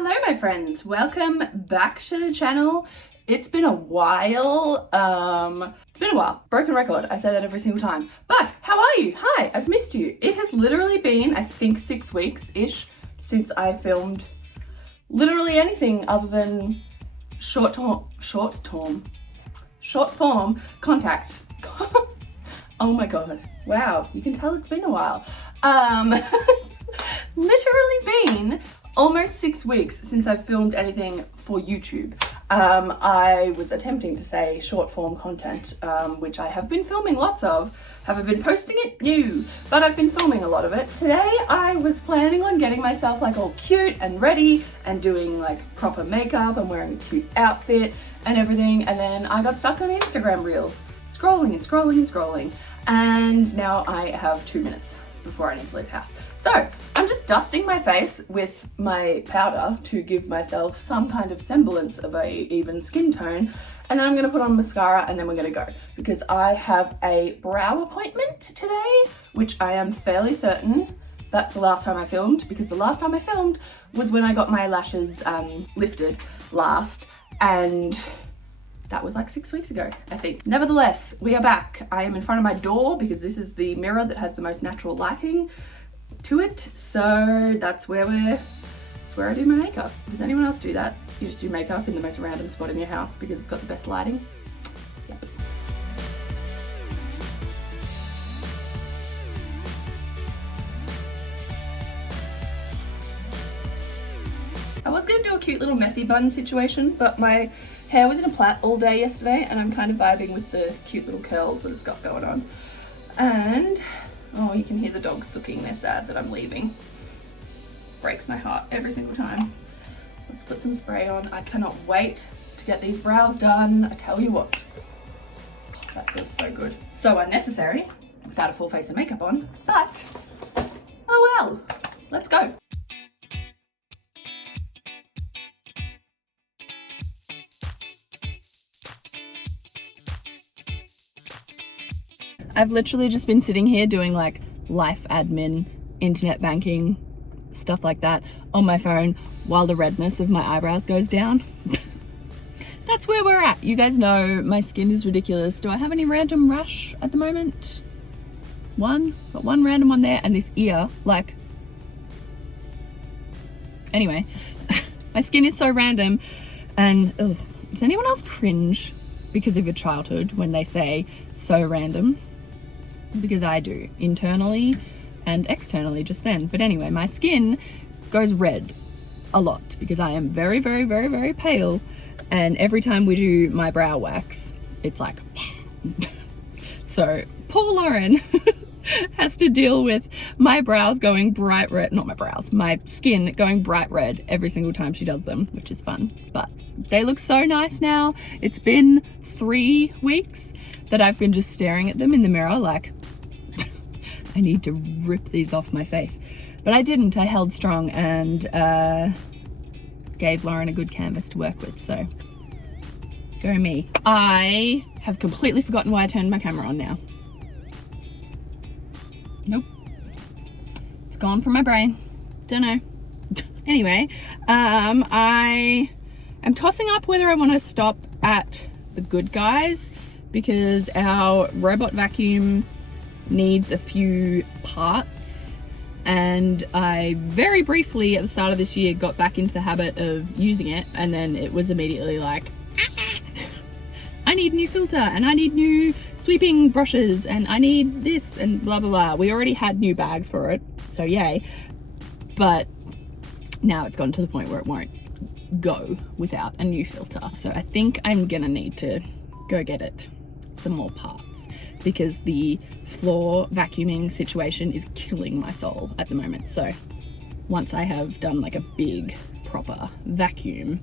Hello my friends, welcome back to the channel. It's been a while, broken record, I say that every single time, but how are you? Hi, I've missed you. It has literally been, I think 6 weeks-ish since I filmed literally anything other than short form contact. Oh my god, wow, you can tell it's been a while. It's literally been almost 6 weeks since I've filmed anything for YouTube. I was attempting to say short form content, which I have been filming lots of. Haven't been posting it? No, but I've been filming a lot of it. Today I was planning on getting myself like all cute and ready and doing like proper makeup and wearing a cute outfit and everything, and then I got stuck on Instagram Reels, scrolling and scrolling and scrolling, and now I have 2 minutes before I need to leave the house. So I'm just dusting my face with my powder to give myself some kind of semblance of a even skin tone, and then I'm gonna put on mascara and then we're gonna go, because I have a brow appointment today, which I am fairly certain that's the last time I filmed, because the last time I filmed was when I got my lashes lifted last, and that was like 6 weeks ago, I think. Nevertheless, we are back. I am in front of my door because this is the mirror that has the most natural lighting to it, so that's where I do my makeup. Does anyone else do that? You just do makeup in the most random spot in your house because it's got the best lighting? Yep. I was gonna do a cute little messy bun situation, but my hair was in a plait all day yesterday and I'm kind of vibing with the cute little curls that it's got going on. And oh, you can hear the dogs sooking, they're sad that I'm leaving. Breaks my heart every single time. Let's put some spray on. I cannot wait to get these brows done. I tell you what, oh, that feels so good. So unnecessary without a full face of makeup on, but oh well, let's go. I've literally just been sitting here doing like life admin, internet banking, stuff like that on my phone while the redness of my eyebrows goes down. That's where we're at. You guys know my skin is ridiculous. Do I have any random rash at the moment? Got one random one there, and this ear, like, anyway, my skin is so random. And ugh, does anyone else cringe because of your childhood when they say so random? Because I do, internally and externally just then. But anyway, my skin goes red a lot because I am very, very, very, very pale, and every time we do my brow wax, it's like so poor Lauren has to deal with my brows going bright red, not my brows, my skin going bright red every single time she does them, which is fun. But they look so nice now. It's been 3 weeks that I've been just staring at them in the mirror like I need to rip these off my face, but I didn't. I held strong and gave Lauren a good canvas to work with, so go me. I have completely forgotten why I turned my camera on now. Nope, it's gone from my brain, don't know. Anyway, I am tossing up whether I want to stop at the Good Guys, because our robot vacuum needs a few parts, and I very briefly at the start of this year got back into the habit of using it, and then it was immediately like I need new filter and I need new sweeping brushes and I need this and blah blah blah. We already had new bags for it, so yay, but now it's gotten to the point where it won't go without a new filter, so I think I'm gonna need to go get it some more parts, because the floor vacuuming situation is killing my soul at the moment. So once I have done like a big proper vacuum,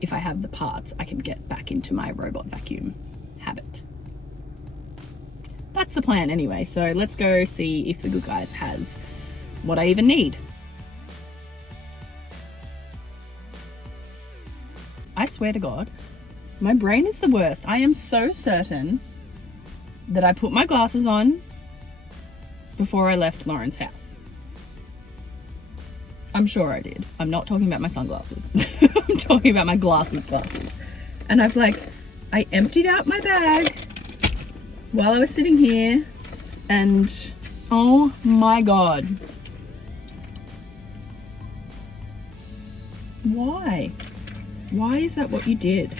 if I have the parts, I can get back into my robot vacuum habit. That's the plan anyway, so let's go see if the Good Guys has what I even need. I swear to God, my brain is the worst. I am so certain that I put my glasses on before I left Lauren's house. I'm sure I did. I'm not talking about my sunglasses. I'm talking about my glasses. And I emptied out my bag while I was sitting here, and oh my God. Why? Why is that what you did?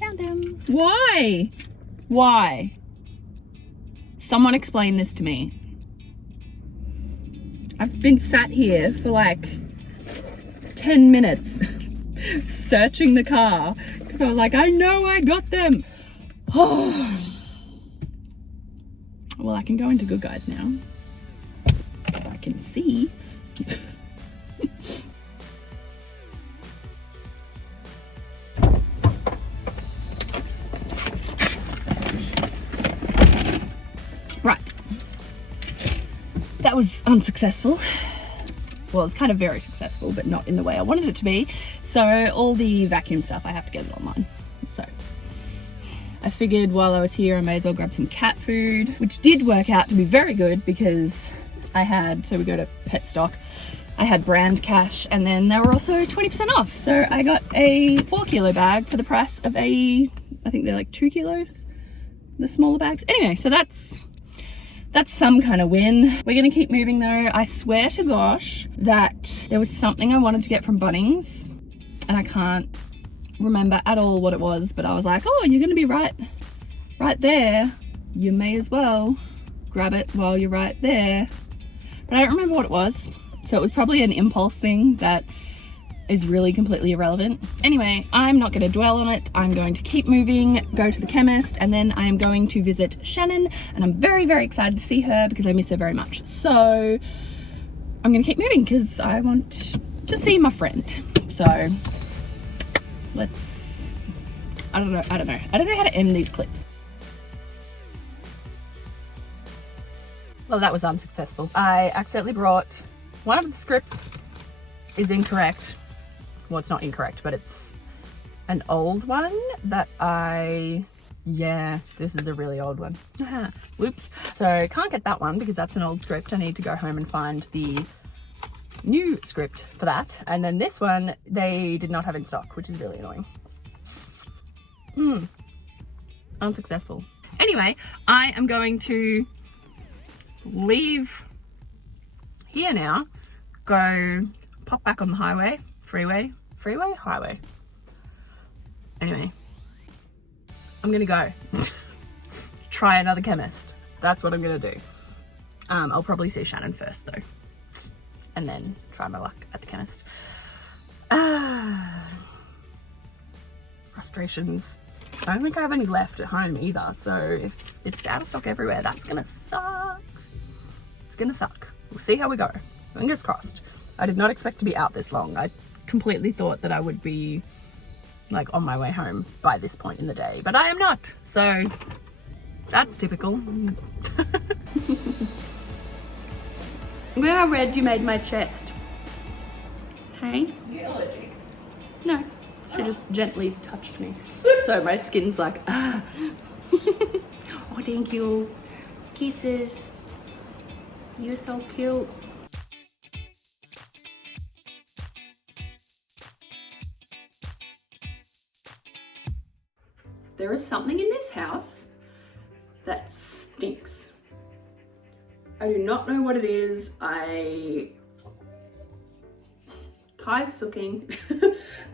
Found him. Why? Why? Someone explain this to me. I've been sat here for like 10 minutes searching the car because I was like, I know I got them. Oh. Well, I can go into Good Guys now. So I can see. Right. That was unsuccessful. Well, it's kind of very successful, but not in the way I wanted it to be. So all the vacuum stuff, I have to get it online. So I figured while I was here, I may as well grab some cat food, which did work out to be very good because so we go to Pet Stock, I had brand cash, and then they were also 20% off. So I got a 4 kilo bag for the price of I think they're like 2 kilos, the smaller bags. Anyway, so that's some kind of win. We're gonna keep moving though. I swear to gosh that there was something I wanted to get from Bunnings and I can't remember at all what it was, but I was like, oh, you're gonna be right there. You may as well grab it while you're right there. But I don't remember what it was. So it was probably an impulse thing that is really completely irrelevant. Anyway, I'm not going to dwell on it. I'm going to keep moving, go to the chemist, and then I am going to visit Shannon, and I'm very, very excited to see her because I miss her very much. So I'm going to keep moving because I want to see my friend. So I don't know how to end these clips. Well, that was unsuccessful. I accidentally brought one of the scripts is incorrect. Well, it's not incorrect, but it's an old one that this is a really old one. Whoops. So can't get that one because that's an old script. I need to go home and find the new script for that. And then this one, they did not have in stock, which is really annoying. Unsuccessful. Anyway, I am going to leave here now, go pop back on the highway, freeway, highway. Anyway, I'm gonna go try another chemist. That's what I'm gonna do. I'll probably see Shannon first though, and then try my luck at the chemist. Frustrations. I don't think I have any left at home either, so if it's out of stock everywhere, that's gonna suck. It's gonna suck. We'll see how we go. Fingers crossed. I did not expect to be out this long. I completely thought that I would be like on my way home by this point in the day, but I am not. So that's typical. Look how red you made my chest. Hey? Are you allergic? No. She just gently touched me. So my skin's like, ah. Oh, thank you. Kisses. You're so cute. There is something in this house that stinks. I do not know what it is. Kai's sooking.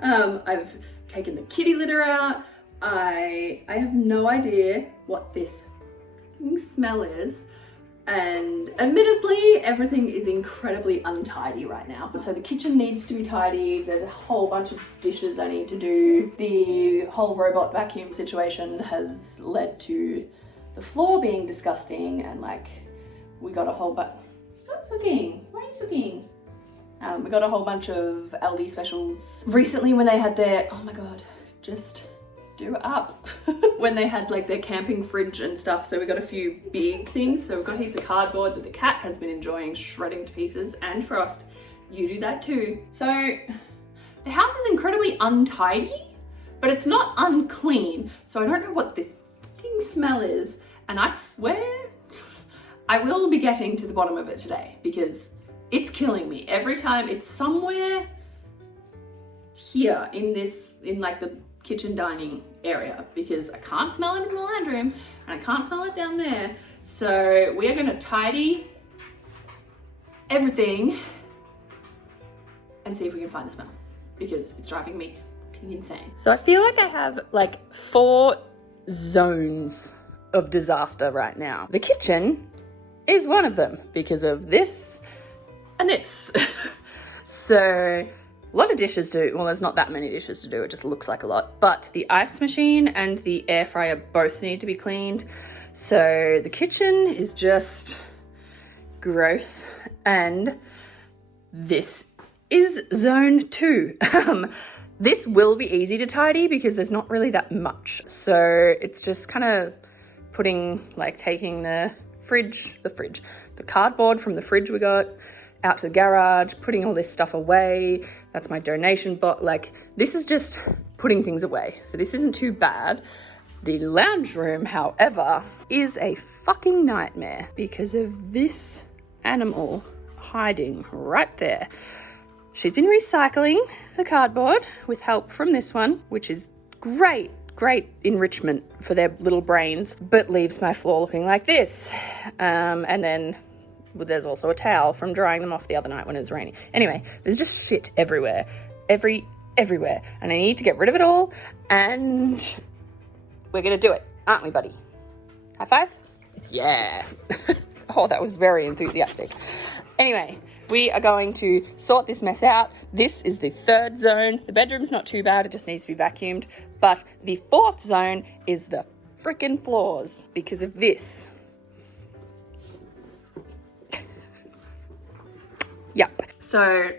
I've taken the kitty litter out. I have no idea what this smell is. And admittedly, everything is incredibly untidy right now. So the kitchen needs to be tidy. There's a whole bunch of dishes I need to do. The whole robot vacuum situation has led to the floor being disgusting, and like we got a whole bunch. Stop sucking. Why are you sucking? We got a whole bunch of Aldi specials recently when they had their, oh my God, just do it up. When they had like their camping fridge and stuff. So we got a few big things. So we've got heaps of cardboard that the cat has been enjoying shredding to pieces, and Frost, you do that too. So the house is incredibly untidy, but it's not unclean. So I don't know what this fucking smell is. And I swear I will be getting to the bottom of it today because it's killing me. Every time it's somewhere here in like the kitchen dining area because I can't smell it in the lounge room and I can't smell it down there. So we are gonna tidy everything and see if we can find the smell because it's driving me insane. So I feel like I have like 4 zones of disaster right now. The kitchen is one of them because of this and this. So a lot of dishes to do. Well, there's not that many dishes to do. It just looks like a lot. But the ice machine and the air fryer both need to be cleaned. So the kitchen is just gross. And this is zone 2. This will be easy to tidy because there's not really that much. So it's just kind of taking the cardboard from the fridge we got out to the garage, putting all this stuff away. That's my donation box. Like, this is just putting things away. So this isn't too bad. The lounge room, however, is a fucking nightmare because of this animal hiding right there. She's been recycling the cardboard with help from this one, which is great enrichment for their little brains, but leaves my floor looking like this. And then there's also a towel from drying them off the other night when it was raining. Anyway, there's just shit everywhere, everywhere. And I need to get rid of it all, and we're gonna do it, aren't we, buddy? High five? Yeah. Oh, that was very enthusiastic. Anyway, we are going to sort this mess out. This is the 3rd zone. The bedroom's not too bad, it just needs to be vacuumed. But the 4th zone is the frickin' floors because of this. Yep. So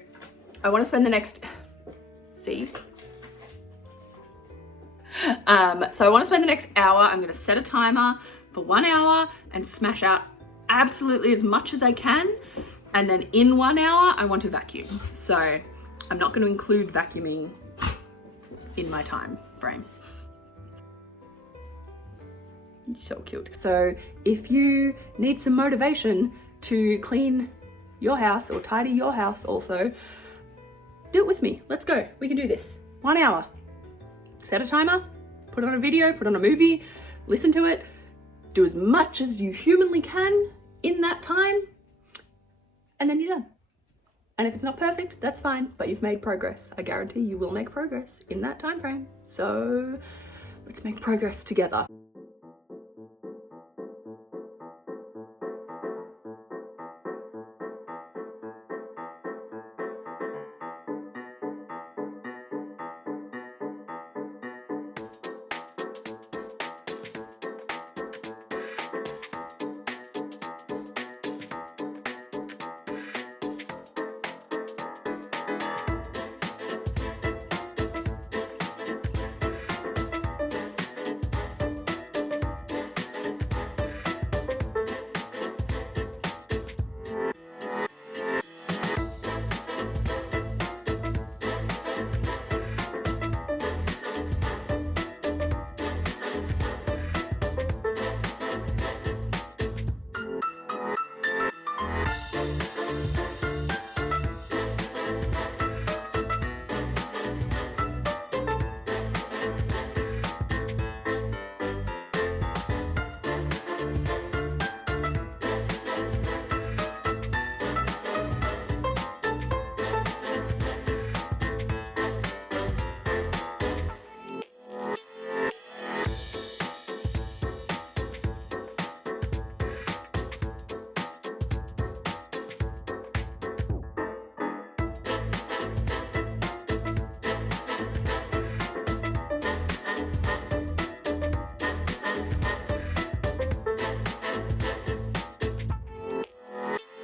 I want to spend the next, so I want to spend the next hour. I'm going to set a timer for 1 hour and smash out absolutely as much as I can. And then in 1 hour, I want to vacuum. So I'm not going to include vacuuming in my time frame. So cute. So if you need some motivation to clean your house or tidy your house also, do it with me. Let's go. We can do this. 1 hour. Set a timer, put on a video, put on a movie, listen to it, do as much as you humanly can in that time, and then you're done. And if it's not perfect, that's fine, but you've made progress. I guarantee you will make progress in that time frame. So let's make progress together.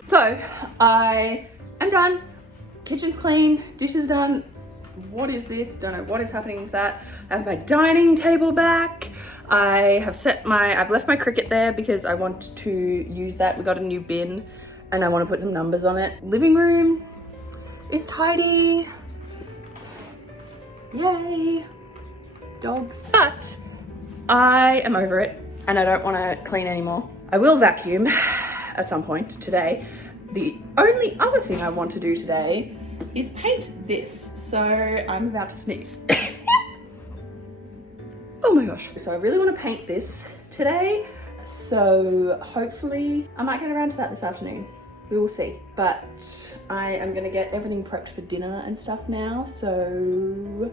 So I am done. Kitchen's clean, dishes done. What is this? Don't know what is happening with that. I have my dining table back. I've left my Cricut there because I want to use that. We got a new bin and I want to put some numbers on it. Living room is tidy. Yay. Dogs. But I am over it and I don't want to clean anymore. I will vacuum, at some point today. The only other thing I want to do today is paint this. So I'm about to sneeze. Oh my gosh. So I really want to paint this today. So hopefully I might get around to that this afternoon. We will see. But I am gonna get everything prepped for dinner and stuff now. So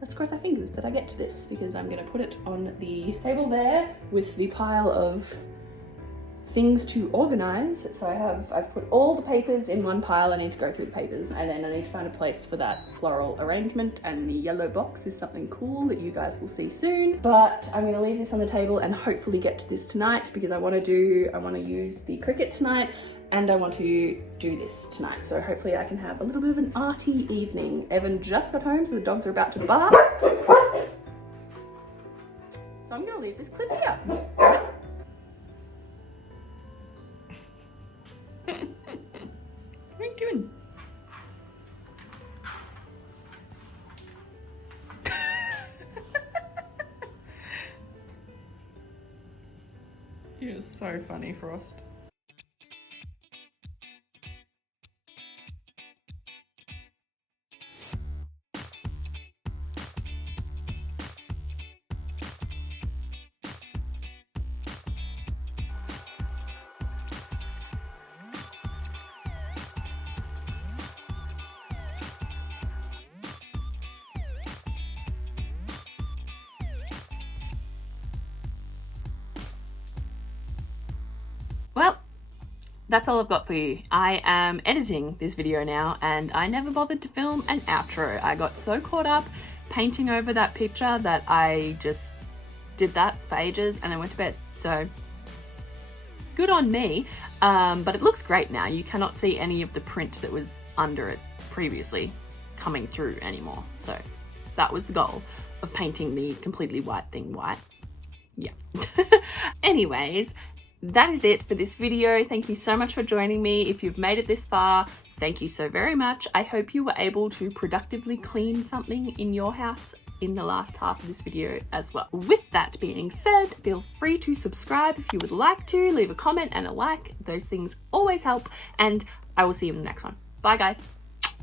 let's cross our fingers that I get to this, because I'm gonna put it on the table there with the pile of things to organize. So I've put all the papers in one pile. I need to go through the papers, and then I need to find a place for that floral arrangement, and the yellow box is something cool that you guys will see soon. But I'm gonna leave this on the table and hopefully get to this tonight, because I want to use the Cricut tonight, and I want to do this tonight. So hopefully I can have a little bit of an arty evening. Evan just got home, so the dogs are about to bark. So I'm gonna leave this clip here. What are you doing? You're so funny, Frost. Well, that's all I've got for you. I am editing this video now, and I never bothered to film an outro. I got so caught up painting over that picture that I just did that for ages and then went to bed. So good on me. But it looks great now. You cannot see any of the print that was under it previously coming through anymore. So that was the goal of painting the completely white thing white. Yeah. Anyways, that is it for this video. Thank you so much for joining me. If you've made it this far, thank you so very much. I hope you were able to productively clean something in your house in the last half of this video as well. With that being said, feel free to subscribe if you would like to, leave a comment and a like. Those things always help, and I will see you in the next one. Bye guys.